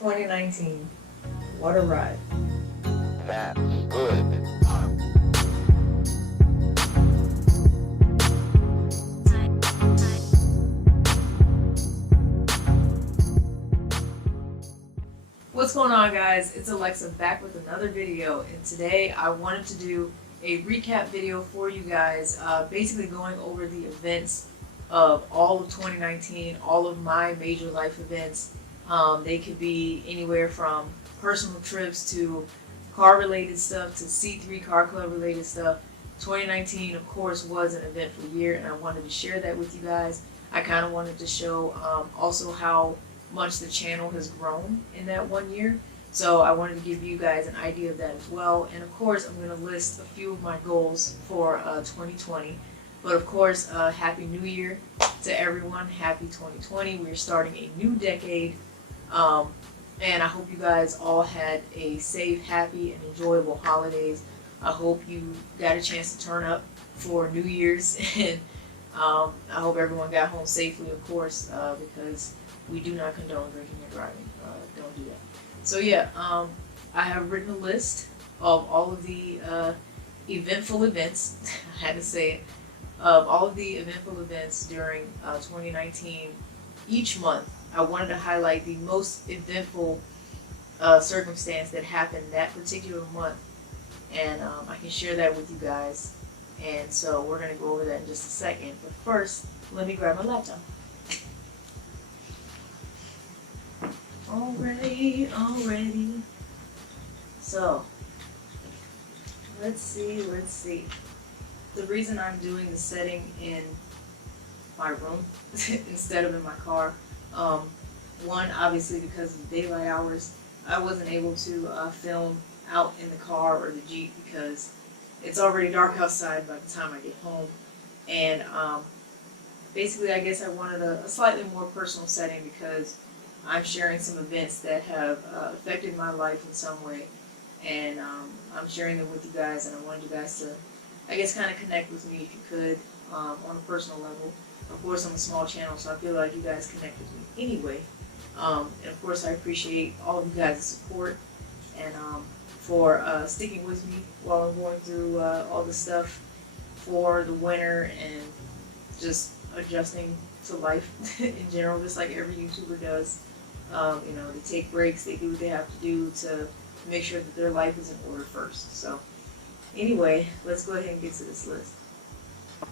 2019. What a ride. That's good. What's going on, guys? It's Alexa back with another video, and today I wanted to do a recap video for you guys, basically going over the events of all of 2019, all of my major life events. They could be anywhere from personal trips to car related stuff to C3 Car Club related stuff. 2019, of course, was an eventful year, and I wanted to share that with you guys. I kind of wanted to show also how much the channel has grown in that 1 year. So I wanted to give you guys an idea of that as well. And of course, I'm going to list a few of my goals for 2020. But of course, Happy New Year to everyone. Happy 2020. We're starting a new decade. And I hope you guys all had a safe, happy, and enjoyable holidays. I hope you got a chance to turn up for New Year's. And I hope everyone got home safely, of course, because we do not condone drinking and driving. Don't do that. So yeah, I have written a list of all of the eventful events. I had to say it. Of all of the eventful events during 2019. Each month, I wanted to highlight the most eventful circumstance that happened that particular month, and I can share that with you guys. And so we're going to go over that in just a second. But first, let me grab my laptop. Already. So, let's see. The reason I'm doing the setting in my room instead of in my car, one, obviously because of the daylight hours, I wasn't able to film out in the car or the Jeep because it's already dark outside by the time I get home. And basically, I guess I wanted a slightly more personal setting because I'm sharing some events that have affected my life in some way, and I'm sharing them with you guys, and I wanted you guys to, I guess, kind of connect with me if you could, on a personal level. Of course, I'm a small channel, so I feel like you guys connect with me anyway. And of course, I appreciate all of you guys' support, and for sticking with me while I'm going through all the stuff for the winter and just adjusting to life in general, just like every YouTuber does. They take breaks, they do what they have to do to make sure that their life is in order first. So anyway, let's go ahead and get to this list.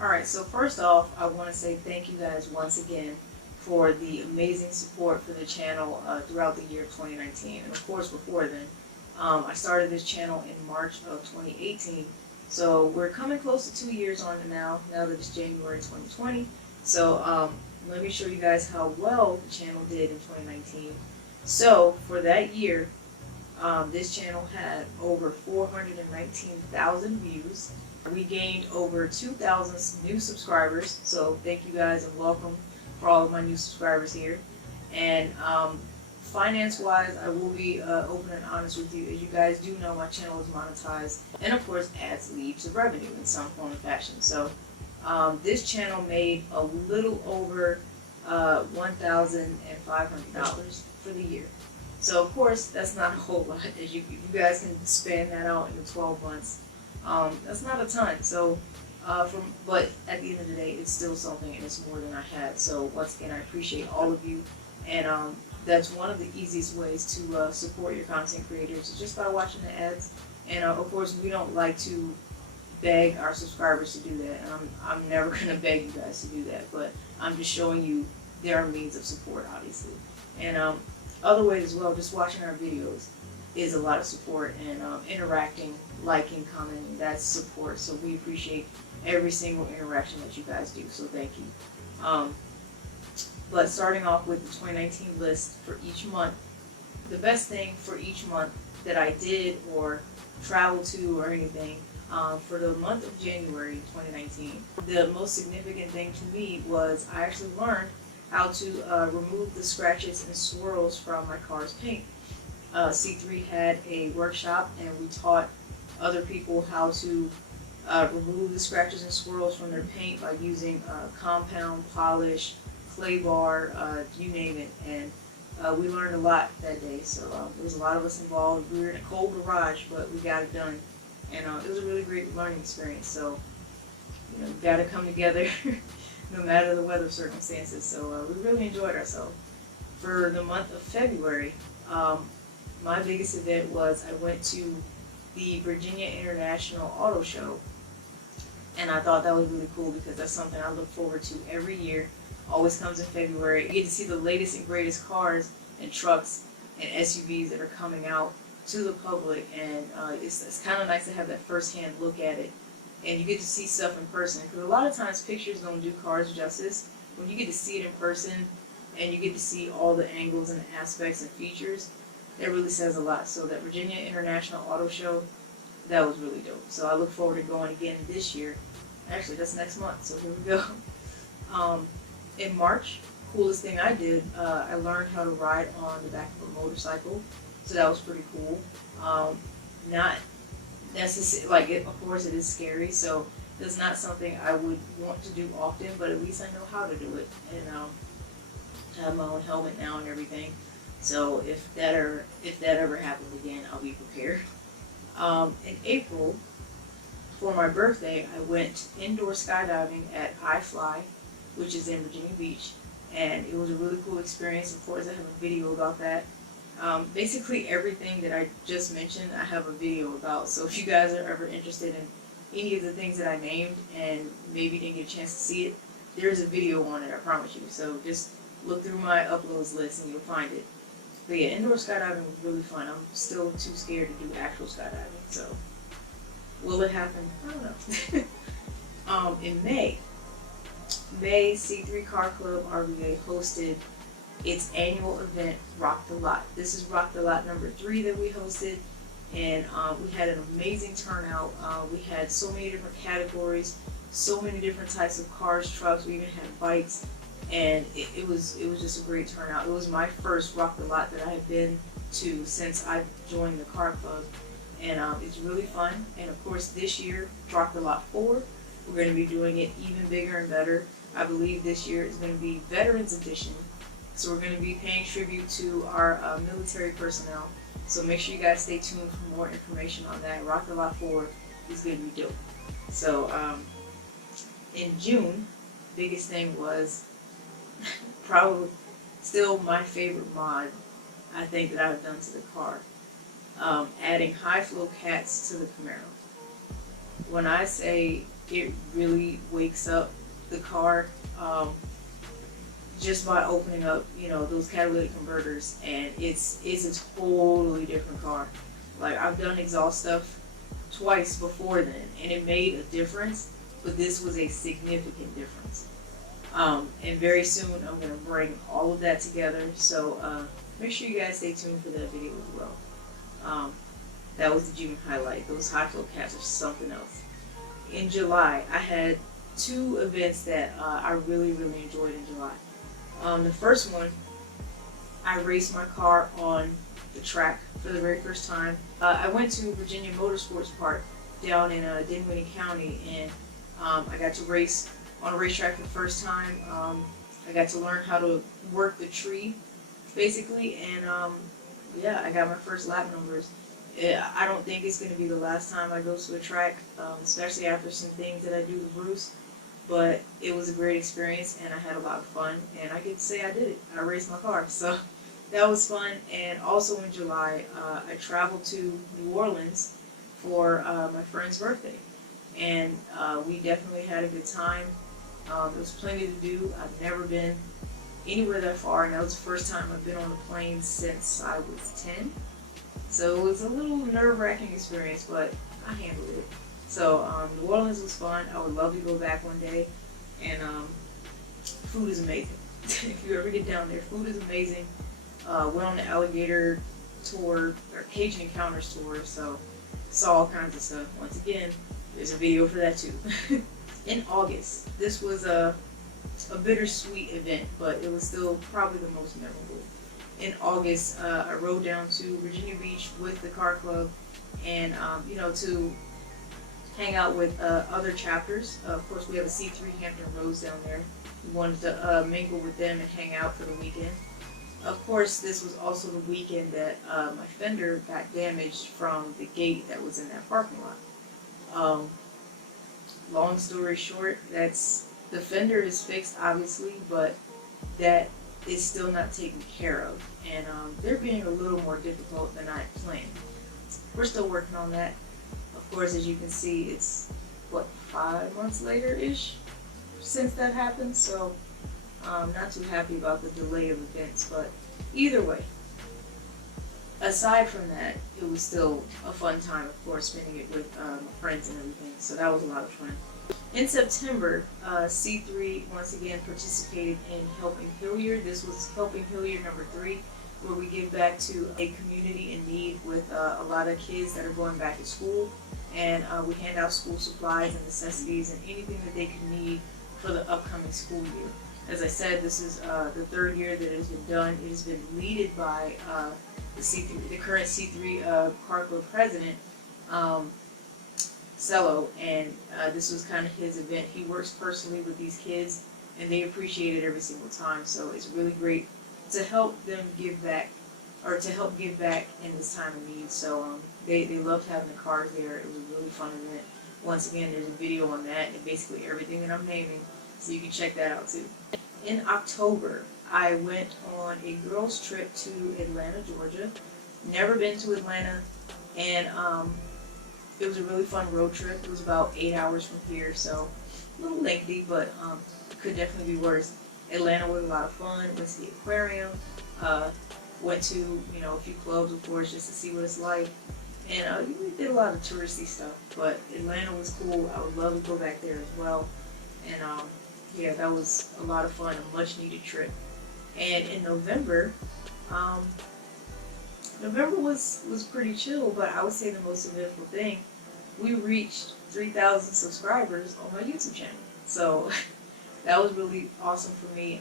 Alright, so first off, I want to say thank you guys once again for the amazing support for the channel throughout the year of 2019. And of course, before then, I started this channel in March of 2018. So we're coming close to 2 years on it now that it's January 2020. So let me show you guys how well the channel did in 2019. So for that year, this channel had over 419,000 views. We gained over 2,000 new subscribers. So thank you guys and welcome for all of my new subscribers here. And finance-wise, I will be open and honest with you. As you guys do know, my channel is monetized, and of course, ads lead to revenue in some form or fashion. So this channel made a little over $1,500 for the year. So of course, that's not a whole lot. As you guys can span that out into 12 months, that's not a ton. So, but at the end of the day, it's still something, and it's more than I had. So once again, I appreciate all of you, and that's one of the easiest ways to support your content creators, is just by watching the ads. And of course, we don't like to beg our subscribers to do that, and I'm never going to beg you guys to do that, but I'm just showing you there are means of support, obviously. And other ways as well, just watching our videos is a lot of support, and interacting, liking, commenting, that's support. So we appreciate every single interaction that you guys do, so thank you. But starting off with the 2019 list for each month, the best thing for each month that I did or traveled to or anything, for the month of January 2019, the most significant thing to me was I actually learned how to remove the scratches and swirls from my car's paint. C3 had a workshop, and we taught other people how to remove the scratches and swirls from their paint by using compound, polish, clay bar, you name it. And we learned a lot that day. So there was a lot of us involved. We were in a cold garage, but we got it done, and it was a really great learning experience. So you know, we got to come together no matter the weather circumstances. So we really enjoyed ourselves. For the month of February, my biggest event was I went to the Virginia International Auto Show, and I thought that was really cool because that's something I look forward to every year. Always comes in February. You get to see the latest and greatest cars and trucks and SUVs that are coming out to the public, and it's kind of nice to have that first-hand look at it, and you get to see stuff in person, because a lot of times pictures don't do cars justice. When you get to see it in person and you get to see all the angles and aspects and features, that really says a lot. So that Virginia International Auto Show, that was really dope. So I look forward to going again this year. Actually, that's next month, so here we go. In March, coolest thing I did, I learned how to ride on the back of a motorcycle, so that was pretty cool. Not necessarily, like, of course it is scary, so it's not something I would want to do often, but at least I know how to do it, and I have my own helmet now and everything. So if that ever happens again, I'll be prepared. In April, for my birthday, I went indoor skydiving at iFly, which is in Virginia Beach, and it was a really cool experience. Of course, I have a video about that. Basically everything that I just mentioned, I have a video about, so if you guys are ever interested in any of the things that I named and maybe didn't get a chance to see it, there's a video on it, I promise you. So just look through my uploads list and you'll find it. But yeah, indoor skydiving was really fun. I'm still too scared to do actual skydiving, so will it happen? I don't know. In May, C3 Car Club RVA hosted its annual event, Rock the Lot. This is Rock the Lot number 3 that we hosted, and we had an amazing turnout. We had so many different categories, so many different types of cars, trucks. We even had bikes, and it was just a great turnout. It was my first Rock the Lot that I have been to since I joined the car club, and it's really fun. And of course, this year, Rock the Lot 4, we're going to be doing it even bigger and better. I believe this year is going to be Veterans Edition. So we're going to be paying tribute to our military personnel. So make sure you guys stay tuned for more information on that. Rock the Lot 4 is going to be dope. So in June, biggest thing was probably still my favorite mod I think that I've done to the car. Adding high flow cats to the Camaro. When I say it really wakes up the car, just by opening up, you know, those catalytic converters, and it's a totally different car. Like, I've done exhaust stuff twice before then, and it made a difference, but this was a significant difference. And very soon I'm going to bring all of that together, so make sure you guys stay tuned for that video as well. That was the June highlight. Those high flow cats are something else. In July, I had 2 events that I really enjoyed in July. The first one, I raced my car on the track for the very first time. I went to Virginia Motorsports Park down in Dinwiddie County, and I got to race on a racetrack for the first time. I got to learn how to work the tree, basically, and yeah, I got my first lap numbers. I don't think it's going to be the last time I go to a track, especially after some things that I do to Bruce. But it was a great experience, and I had a lot of fun, and I get to say I did it. I raced my car, so that was fun. And also in July, I traveled to New Orleans for my friend's birthday, and we definitely had a good time. There was plenty to do. I've never been anywhere that far, and that was the first time I've been on a plane since I was 10. So it was a little nerve-wracking experience, but I handled it. So New Orleans was fun. I would love to go back one day, and food is amazing. If you ever get down there, food is amazing. Went on the alligator tour, or Cajun Encounters tour, so saw all kinds of stuff. Once again, there's a video for that too. In August, this was a bittersweet event, but it was still probably the most memorable. In August, I rode down to Virginia Beach with the car club, and you know, to hang out with other chapters. Of course, we have a C3 Hampton Roads down there. We wanted to mingle with them and hang out for the weekend. Of course, this was also the weekend that my fender got damaged from the gate that was in that parking lot. Um, Long story short, the fender is fixed, obviously, but that is still not taken care of, and they're being a little more difficult than I planned. We're still working on that. Of course, as you can see, it's what, 5 months later ish since that happened, so I'm not too happy about the delay of events, but either way, aside from that, it was still a fun time, of course, spending it with my friends and everything, so that was a lot of fun. In September, C3 once again participated in Helping Hilliard. This was Helping Hilliard number 3, where we give back to a community in need with a lot of kids that are going back to school, and we hand out school supplies and necessities and anything that they can need for the upcoming school year. As I said, this is the 3rd year that it has been done. It has been led by the current C3 Car Club president, Cello, and this was kind of his event. He works personally with these kids, and they appreciate it every single time. So it's really great to help them give back, or to help give back in this time of need. So they loved having the cars there. It was a really fun event. Once again, there's a video on that and basically everything that I'm naming, so you can check that out too. In October, I went on a girls' trip to Atlanta, Georgia. Never been to Atlanta, and it was a really fun road trip. It was about 8 hours from here, so a little lengthy, but could definitely be worse. Atlanta was a lot of fun. Went to the aquarium, went to a few clubs, of course, just to see what it's like, and we did a lot of touristy stuff. But Atlanta was cool. I would love to go back there as well, and yeah, that was a lot of fun, a much needed trip. And in November, November was pretty chill, but I would say the most eventful thing, we reached 3,000 subscribers on my YouTube channel. So that was really awesome for me.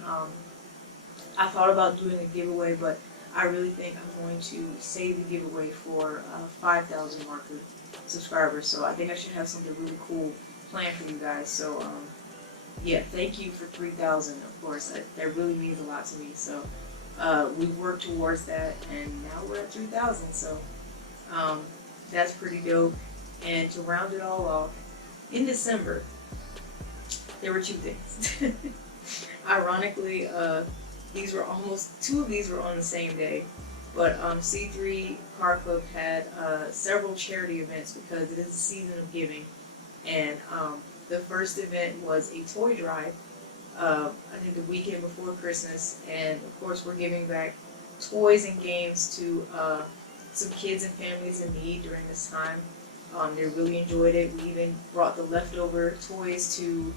I thought about doing a giveaway, but I really think I'm going to save the giveaway for 5,000 marker subscribers. So I think I should have something really cool planned for you guys. So yeah, thank you for 3,000, of course. That really means a lot to me. So we worked towards that, and now we're at 3,000. So that's pretty dope. And to round it all off, in December, there were 2 things. Ironically, these were almost 2 of these were on the same day. But C3 Car Club had several charity events because it is a season of giving. And the first event was a toy drive, I think the weekend before Christmas, and of course we're giving back toys and games to some kids and families in need during this time. They really enjoyed it. We even brought the leftover toys to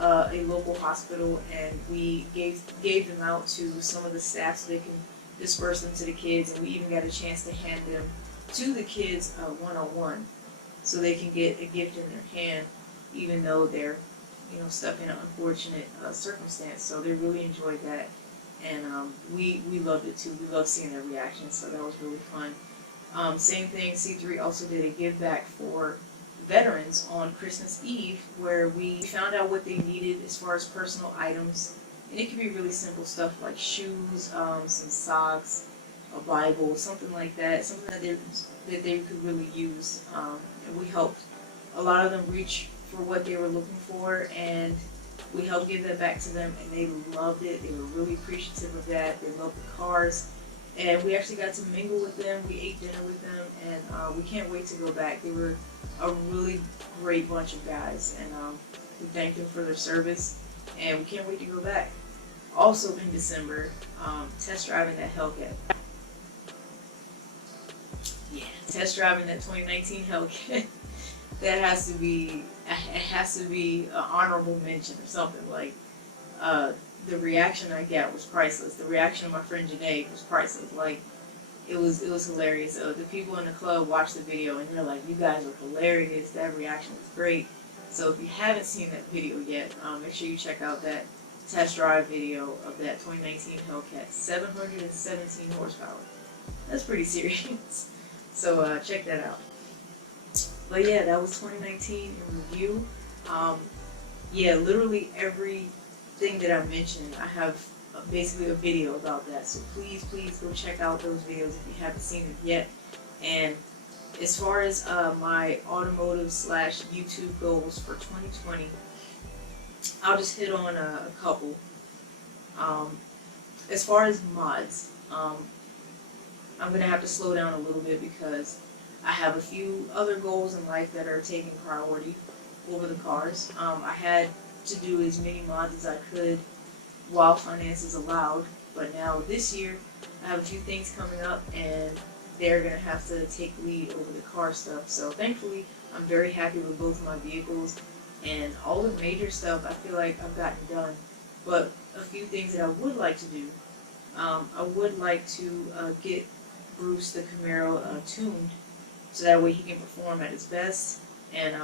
a local hospital, and we gave them out to some of the staff so they can disperse them to the kids, and we even got a chance to hand them to the kids one-on-one so they can get a gift in their hand, even though they're stuck in an unfortunate circumstance. So they really enjoyed that, and we loved it too. We loved seeing their reactions, so that was really fun. Same thing, C3 also did a give back for veterans on Christmas Eve, where we found out what they needed as far as personal items, and it could be really simple stuff like shoes, some socks, a Bible, something like that, something that they could really use, and we helped a lot of them reach for what they were looking for, and we helped give that back to them, and they loved it. They were really appreciative of that. They loved the cars, and we actually got to mingle with them. We ate dinner with them, and we can't wait to go back. They were a really great bunch of guys, and we thanked them for their service, and we can't wait to go back. Also in December, test driving that Hellcat. Yeah, test driving that 2019 Hellcat. That has to be an honorable mention or something. Like, the reaction I got was priceless. The reaction of my friend Janae was priceless. Like, it was hilarious. The people in the club watched the video and they're like, "You guys are hilarious. That reaction was great." So if you haven't seen that video yet, make sure you check out that test drive video of that 2019 Hellcat. 717 horsepower. That's pretty serious. So check that out. But yeah, that was 2019 in review. Yeah, literally everything that I mentioned, I have basically a video about that. So please go check out those videos if you haven't seen it yet. And as far as my automotive / YouTube goals for 2020, I'll just hit on a couple. As far as mods, I'm gonna have to slow down a little bit because I have a few other goals in life that are taking priority over the cars. I had to do as many mods as I could while finances allowed, but now this year I have a few things coming up and they're gonna have to take lead over the car stuff. So thankfully I'm very happy with both of my vehicles, and all the major stuff I feel like I've gotten done. But a few things that I would like to do, I would like to get Bruce the Camaro tuned so that way he can perform at his best. And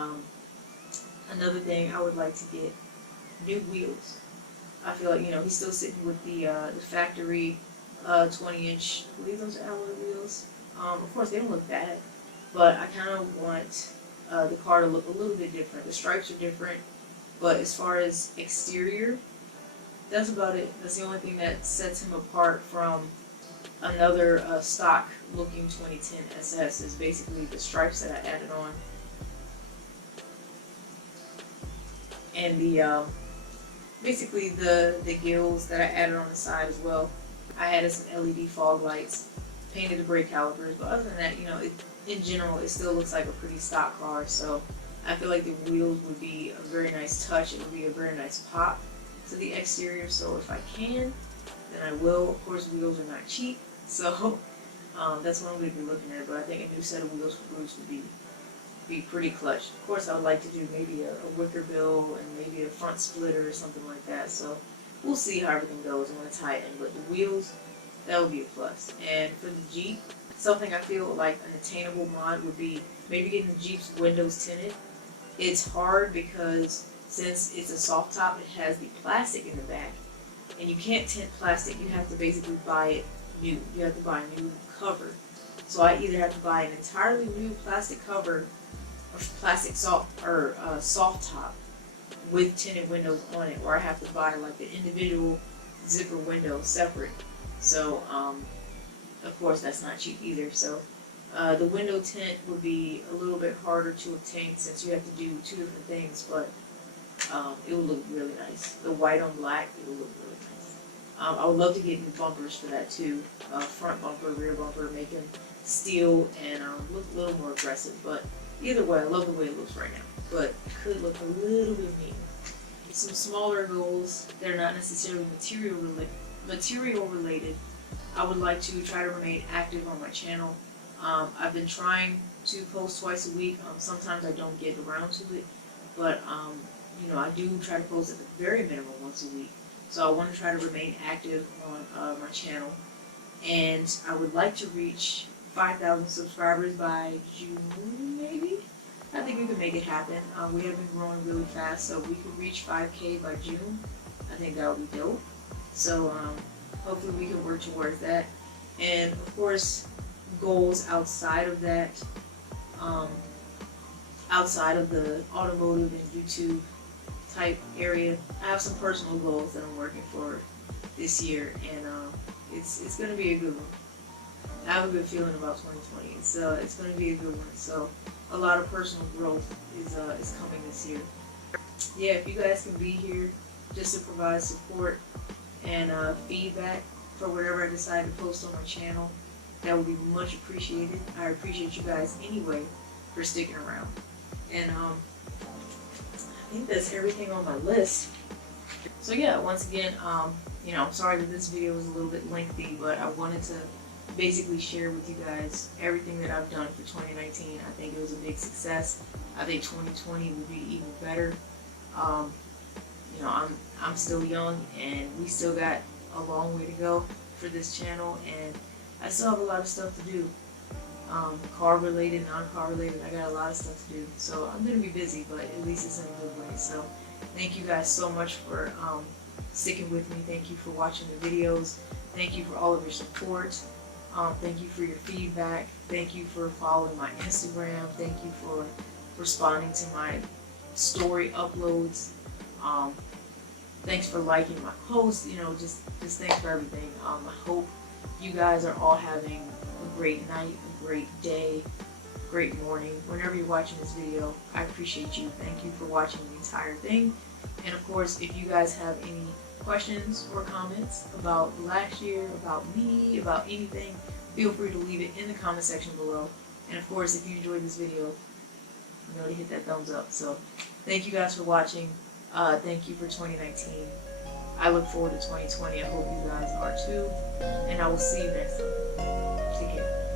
another thing, I would like to get new wheels. I feel like, he's still sitting with the factory 20-inch, I believe those are alloy wheels. Of course, they don't look bad, but I kind of want the car to look a little bit different. The stripes are different, but as far as exterior, that's about it. That's the only thing that sets him apart from another stock looking 2010 SS is basically the stripes that I added on. And the basically the gills that I added on the side as well. I added some LED fog lights, painted the brake calipers, but other than that, in general, it still looks like a pretty stock car. So I feel like the wheels would be a very nice touch. It would be a very nice pop to the exterior. So if I can, then I will. Of course, wheels are not cheap, so that's what I'm going to be looking at. But I think a new set of wheels for Bruce would be pretty clutch. Of course, I would like to do maybe a wicker bill and maybe a front splitter or something like that. So we'll see how everything goes and when it's high end. But the wheels, that would be a plus. And for the Jeep, something I feel like an attainable mod would be maybe getting the Jeep's windows tinted. It's hard because since it's a soft top, it has the plastic in the back, and you can't tint plastic. You have to basically buy it new. You have to buy a new cover. So I either have to buy an entirely new plastic cover or plastic soft top with tinted windows on it, or I have to buy like the individual zipper window separate. So of course that's not cheap either. So the window tint would be a little bit harder to obtain since you have to do two different things, but it will look really nice. The white on black, it will look really nice. I would love to get new bumpers for that too. Front bumper, rear bumper, make them steel and look a little more aggressive. But either way, I love the way it looks right now. But it could look a little bit neater. Some smaller goals, they're not necessarily material related. I would like to try to remain active on my channel. I've been trying to post twice a week. Sometimes I don't get around to it, but I do try to post at the very minimum once a week. So I want to try to remain active on my channel, and I would like to reach 5,000 subscribers by June, maybe. I think we can make it happen. We have been growing really fast, so we could reach 5K by June. I think that would be dope. So hopefully we can work towards that. And of course, goals outside of that, outside of the automotive and YouTube type area, I have some personal goals that I'm working for this year, and it's going to be a good one. I have a good feeling about 2020. It's going to be a good one. So a lot of personal growth is coming this year. Yeah, if you guys can be here just to provide support and feedback for whatever I decide to post on my channel, that would be much appreciated. I appreciate you guys anyway for sticking around. And I think that's everything on my list. So yeah, once again, I'm sorry that this video was a little bit lengthy, but I wanted to basically share with you guys everything that I've done for 2019. I think it was a big success. I think 2020 will be even better. I'm still young, and we still got a long way to go for this channel, and I still have a lot of stuff to do. Car related, non-car related, I got a lot of stuff to do. So I'm gonna be busy, but at least it's in a good way. So thank you guys so much for sticking with me. Thank you for watching the videos. Thank you for all of your support. Thank you for your feedback. Thank you for following my Instagram. Thank you for responding to my story uploads. Thanks for liking my post. Just thanks for everything. I hope you guys are all having a great night, a great day, great morning, whenever you're watching this video. I appreciate you. Thank you for watching the entire thing. And of course, if you guys have any questions or comments about last year, about me, about anything, feel free to leave it in the comment section below. And of course, if you enjoyed this video, to hit that thumbs up. So thank you guys for watching. Thank you for 2019. I look forward to 2020. I hope you guys are too. And I will see you next time. Take care.